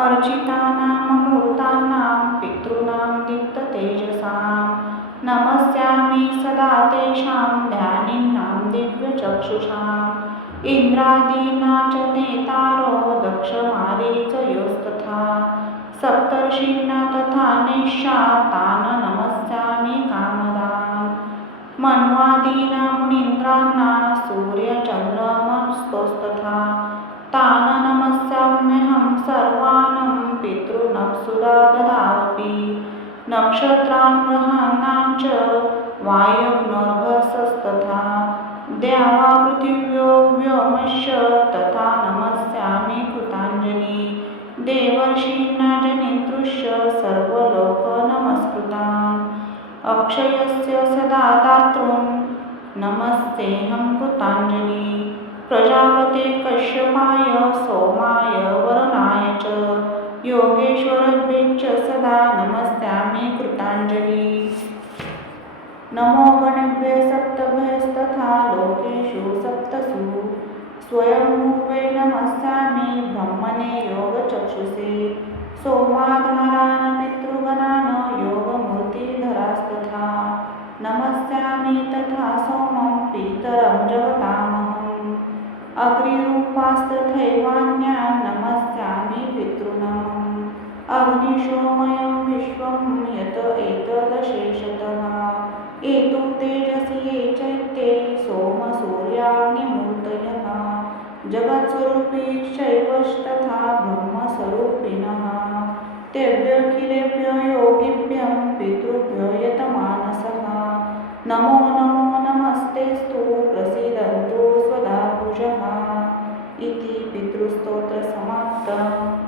अर्चितानां मूर्तानां पितॄणां दीप्ततेजसां। नमस्यामि सदा तेषां ध्यानिनां दिव्यचक्षुषाम्। इन्द्रादीना च नेतारो दक्षमारीचयोस्तथा सप्तर्षीणा तथा निशातान् नमस्यामि कामदान् मन्वादीना मुनीन्द्रान्ना सूर्यचन्द्रमस्तोस्तथा तान् नमस्याम्यहं सर्वान् पितॄनप्सुरा ददापि नक्षत्रान् ग्रहाणां च वायव्योर्भसस्तथा द्यावा पृथिव्यो व्योमश्च तथा नमस्यामि कृताञ्जलि। देवर्षीणा जनितृश्च सर्वलोकनमस्कृतान् अक्षयस्य सदा दातॄन् नमस्तेऽहं कृताञ्जलि। प्रजापते कश्यपाय सोमाय वरुणाय च। योगेश्वरभ्यश्च सदा नमस्यामि कृताञ्जलि। नमो गणभ्य सप्तभयस्तथा लोकेषु सप्तसु स्वयंभुवे नमस्यामि ब्रह्मणे योगचक्षुषे। सोमाधारान् पितृगणान् योगमूर्तिधरास्तथा। नमस्यामि तथा सोमं पितरं जगतामहम्। अग्रिरूपास्तथैवान्यान् नमस्यामि पितॄनमम् विश्वमयं विश्वं यत एतदशेषतः एतु तेजसि ये चैत्ये सोमसूर्याग्निमूर्तयः। जगत्स्वरूपे शैवस्तथा ब्रह्मस्वरूपिणः। तेभ्यखिलेभ्य योगिभ्यं पितृभ्यो यतमानसः। नमो नमो नमस्तेस्तु प्रसीदन्तु स्वदा इति पितृस्तोत्रसमाप्तम्।